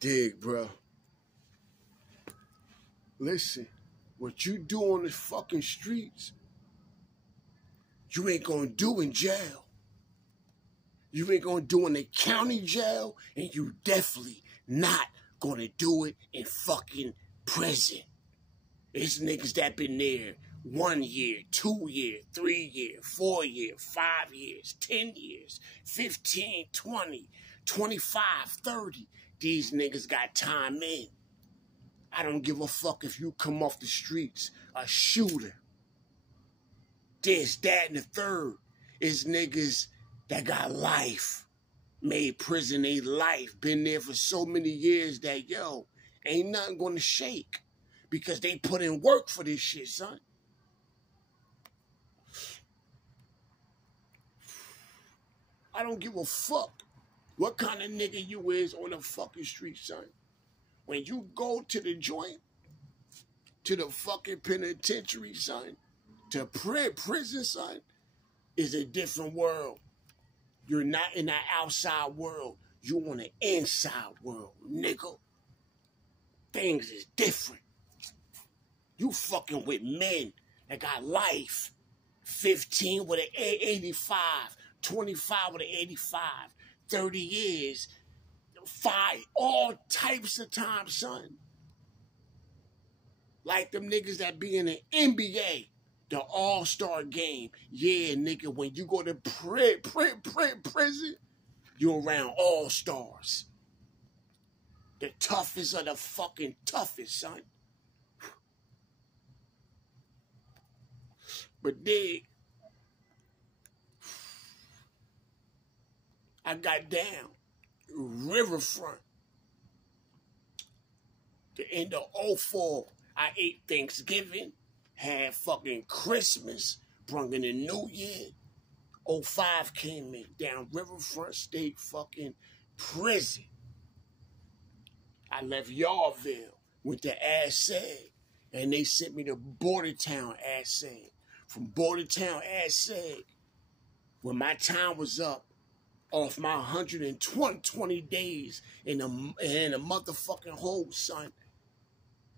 Dig, bro. Listen, what you do on the fucking streets, you ain't gonna do in jail. You ain't gonna do in the county jail, and you definitely not gonna do it in fucking prison. It's niggas that been there 1 year, 2 years, 3 years, 4 years, 5 years, 10 years, 15, 20, 25, 30. These niggas got time in. I don't give a fuck if you come off the streets a shooter. This, that, and the third is niggas that got life. Made prison a life. Been there for so many years that, yo, ain't nothing gonna shake. Because they put in work for this shit, son. I don't give a fuck what kind of nigga you is on the fucking street, son. When you go to the joint, to the fucking penitentiary, son, to prison, son, is a different world. You're not in that outside world. You on the inside world, nigga. Things is different. You fucking with men that got life. 15 with an 85, 25 with an 85, 30 years, 5, all types of time, son. Like them niggas that be in the NBA, the all-star game. Yeah, nigga, when you go to prison, you're around all-stars. The toughest of the fucking toughest, son. But then, I got down Riverfront. The end of 04, I ate Thanksgiving, had fucking Christmas, brung in the New Year. 05 came in, down Riverfront State fucking prison. I left Yarville, went to Asseg, and they sent me to Bordertown, Asseg. From Bordertown, Asseg, when my time was up, off my 120 days in a motherfucking hole, son,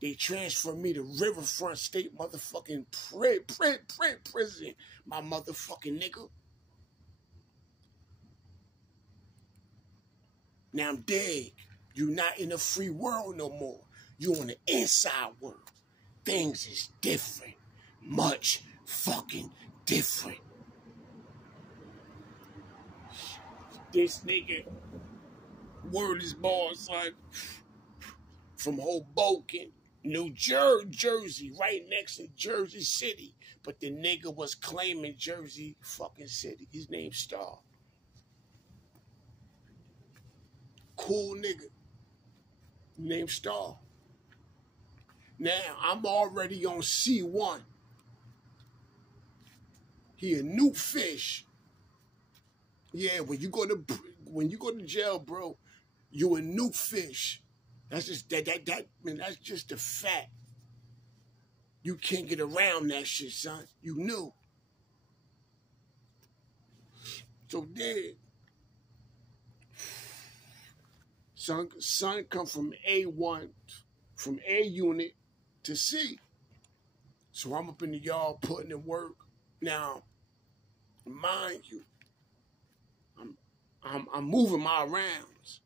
they transferred me to Riverfront State motherfucking prison, my motherfucking nigga. Now I'm dead. You not in the free world no more. You on the inside world. Things is different. Much fucking different. This nigga, word is born, son, from Hoboken, New Jersey, right next to Jersey City. But the nigga was claiming Jersey fucking City. His name's Star. Cool nigga. Named Star. Now, I'm already on C1. He a new fish. Yeah, when you go to jail, bro, you a new fish. That's just man, that's just a fact. You can't get around that shit, son. You knew. So then, son come from A1, from A unit to C. So I'm up in the yard putting in work. Now, mind you, I'm moving my rounds,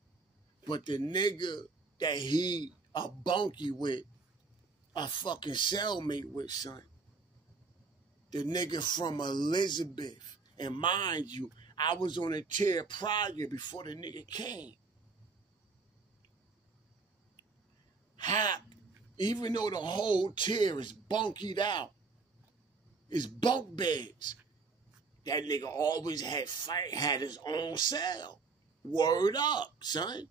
but the nigga that he a bunkie with, a fucking cellmate with, son, the nigga from Elizabeth, and mind you, I was on a tier prior before the nigga came. Even though the whole tier is bunkied out, it's bunk beds, that nigga always had his own cell. Word up, son.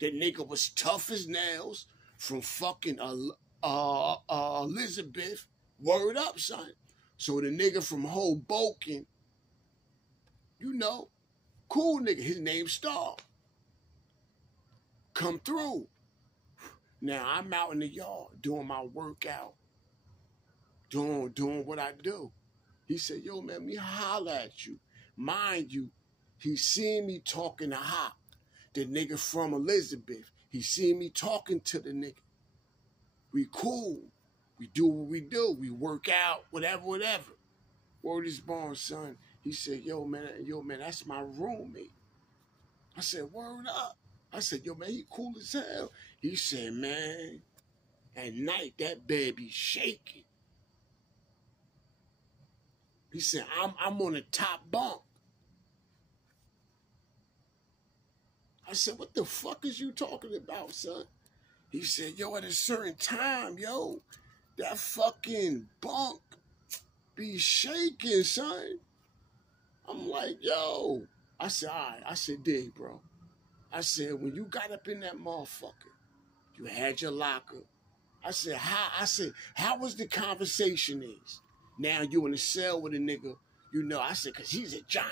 That nigga was tough as nails from fucking Elizabeth. Word up, son. So the nigga from Hoboken, you know, cool nigga, his name's Star. Come through. Now I'm out in the yard doing my workout, doing what I do. He said, yo, man, me holler at you. Mind you, he seen me talking to Hop, the nigga from Elizabeth. He seen me talking to the nigga. We cool. We do what we do. We work out, whatever. Word is born, son. He said, yo, man, that's my roommate. I said, word up. I said, yo, man, he cool as hell. He said, man, at night, that bed be shaking. He said, I'm on the top bunk. I said, what the fuck is you talking about, son? He said, yo, at a certain time, yo, that fucking bunk be shaking, son. I'm like, yo. I said, all right. I said, dig, bro. I said, when you got up in that motherfucker, you had your locker. I said, how was the conversation is? Now you in the cell with a nigga, you know. I said, because he's a giant.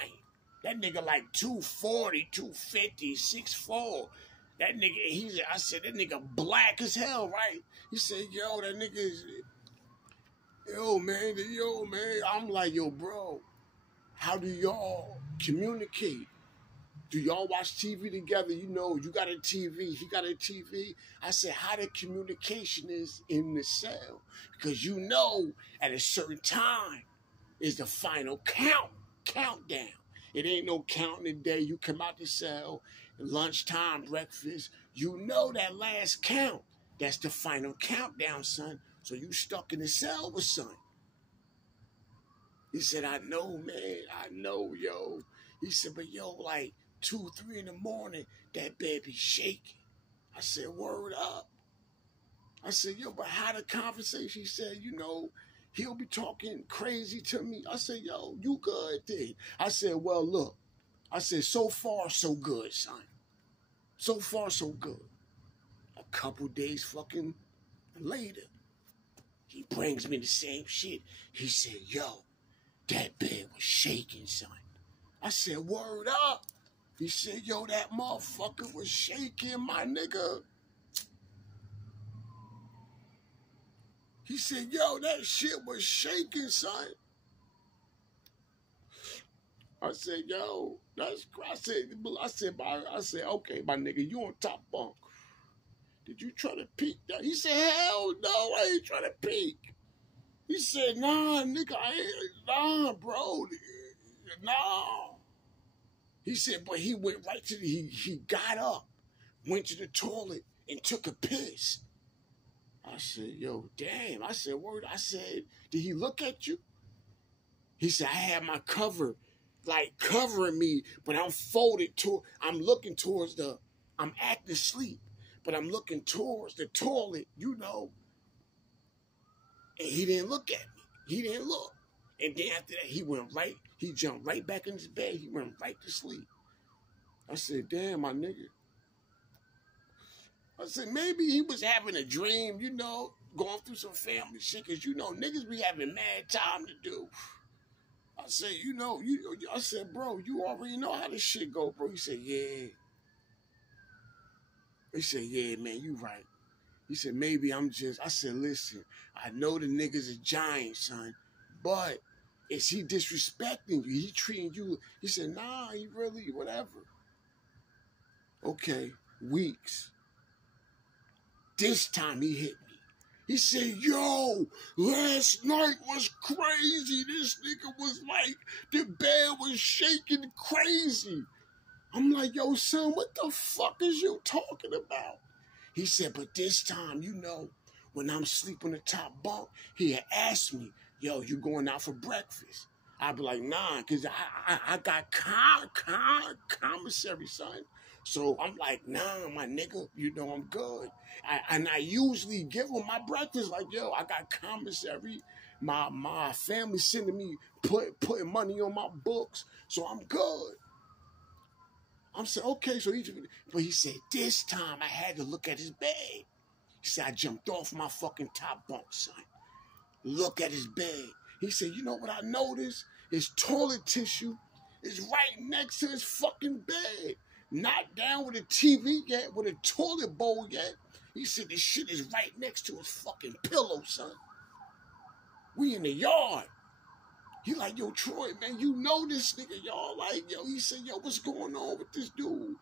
That nigga like 240, 250, 6'4". That nigga, I said, that nigga black as hell, right? He said, yo, that nigga is, yo, man. I'm like, yo, bro, how do y'all communicate? Do y'all watch TV together? You know, you got a TV, he got a TV. I said, how the communication is in the cell? Because you know, at a certain time is the final countdown. It ain't no counting the day. You come out the cell, lunchtime, breakfast. You know that last count. That's the final countdown, son. So you stuck in the cell with son. He said, I know, man. I know, yo. He said, but yo, like 2, 3 in the morning, that bed be shaking. I said, word up. I said, yo, but how the conversation? He said, you know, he'll be talking crazy to me. I said, yo, you good then? I said, well, look. I said, so far, so good, son. So far, so good. A couple days fucking later, he brings me the same shit. He said, yo, that bed was shaking, son. I said, word up. He said, yo, that motherfucker was shaking, my nigga. He said, yo, that shit was shaking, son. I said, yo, that's crazy. I said, okay, my nigga, you on top bunk. Did you try to peek that? He said, hell no, I ain't trying to peek. He said, nah, nigga, nah, bro, nah. He said, but he went right to he got up, went to the toilet, and took a piss. I said, yo, damn. I said, word. I said, did he look at you? He said, I had my cover, like covering me, but I'm looking towards I'm acting asleep, but I'm looking towards the toilet, you know. And he didn't look at me. He didn't look. And then after that, he jumped right back in his bed. He went right to sleep. I said, damn, my nigga. I said, maybe he was having a dream, you know, going through some family shit, because, you know, niggas be having mad time to do. I said, you know, I said, bro, you already know how this shit go, bro. He said, yeah. He said, yeah, man, you right. He said, maybe I said, listen, I know the nigga's a giant, son, but is he disrespecting you? He treating you? He said, nah, he really, whatever. Okay, weeks. This time he hit me. He said, yo, last night was crazy. This nigga was like, the bed was shaking crazy. I'm like, yo, son, what the fuck is you talking about? He said, but this time, you know, when I'm sleeping on the top bunk, he had asked me, yo, you going out for breakfast? I'd be like, nah, because I got commissary, son. So I'm like, nah, my nigga, you know I'm good. I usually give him my breakfast like, yo, I got commissary. My family sending me, putting money on my books, so I'm good. I'm saying, okay, but he said, this time I had to look at his bed. He said, I jumped off my fucking top bunk, son. Look at his bed. He said, you know what I noticed? His toilet tissue is right next to his fucking bed. Not down with a TV yet, with a toilet bowl yet. He said, this shit is right next to his fucking pillow, son. We in the yard. He like, yo, Troy, man, you know this nigga, y'all. Like, yo, he said, yo, what's going on with this dude?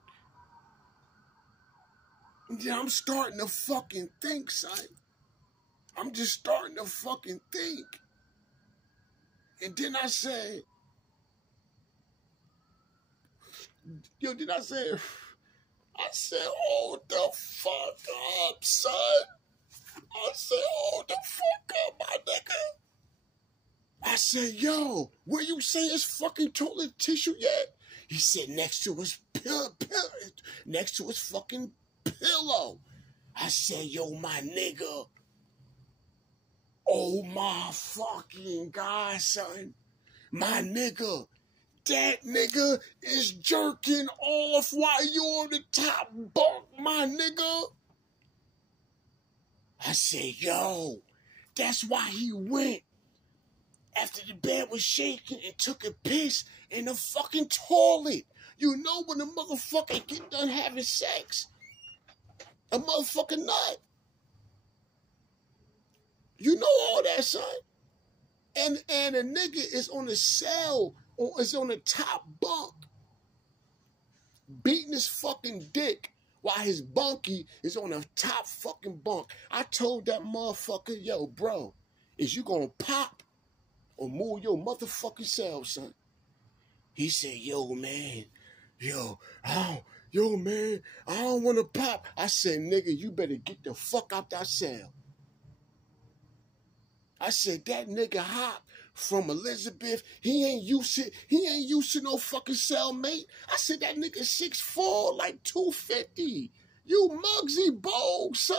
Yeah, I'm starting to fucking think, son. I'm just starting to fucking think. And then I said, I said, hold the fuck up, son. I said, hold the fuck up, my nigga. I said, yo, where you say his fucking toilet tissue yet? He said, next to his next to his fucking pillow. I said, yo, my nigga. Oh my fucking God, son. My nigga. That nigga is jerking off while you on the top bunk, my nigga. I said, yo, that's why he went after the bed was shaking and took a piss in the fucking toilet. You know when a motherfucker get done having sex? A motherfucking nut. You know all that, son. And a nigga is on the cell or is on the top bunk beating his fucking dick while his bunkie is on the top fucking bunk. I told that motherfucker, yo, bro, is you gonna pop or move your motherfucking self, son? He said, yo, man, man, I don't want to pop. I said, nigga, you better get the fuck out that cell. I said, that nigga Hop from Elizabeth, he ain't used to no fucking cellmate. I said, that nigga 6'4", like 250. You Muggsy Bogues, son.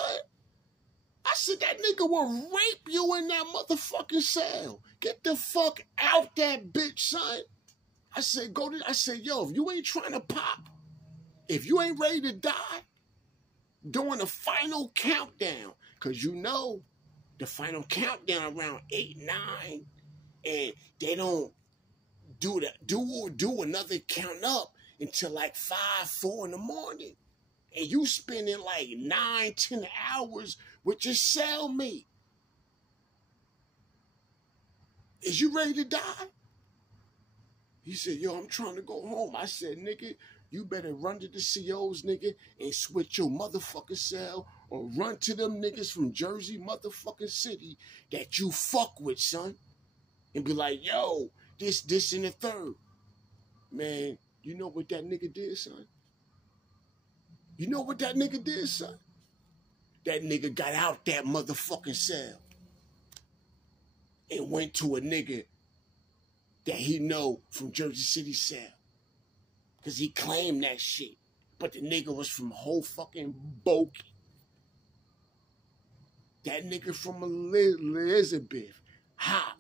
I said, that nigga will rape you in that motherfucking cell. Get the fuck out that bitch, son. I said, yo, if you ain't trying to pop, if you ain't ready to die, during the final countdown, because you know the final countdown around 8, 9, and they don't do another count up until like 5, 4 in the morning. And you spending like 9, 10 hours with your cellmate. Is you ready to die? He said, yo, I'm trying to go home. I said, nigga, you better run to the COs, nigga, and switch your motherfucking cell or run to them niggas from Jersey motherfucking City that you fuck with, son. And be like, yo, this, and the third. Man, you know what that nigga did, son? You know what that nigga did, son? That nigga got out that motherfucking cell and went to a nigga that he know from Jersey City cell. Because he claimed that shit. But the nigga was from whole fucking Bokie. That nigga from Elizabeth. Hop.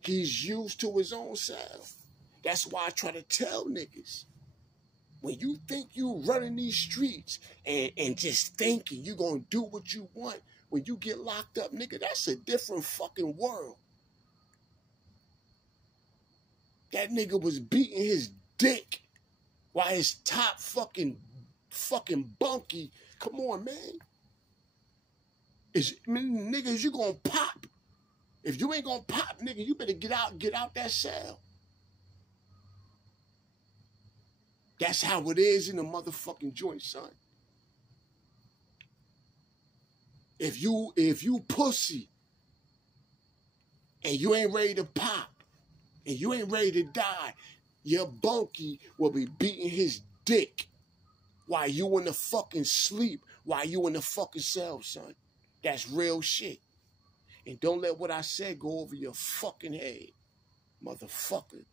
He's used to his own self. That's why I try to tell niggas. When you think you running these streets and just thinking you gonna do what you want, when you get locked up, nigga, that's a different fucking world. That nigga was beating his dick while his top fucking bunkie. Come on, man. Nigga, is you gonna pop? If you ain't gonna pop, nigga, you better get out that cell. That's how it is in the motherfucking joint, son. If you pussy and you ain't ready to pop and you ain't ready to die, your bunkie will be beating his dick while you in the fucking sleep, while you in the fucking cell, son. That's real shit. And don't let what I said go over your fucking head, motherfucker.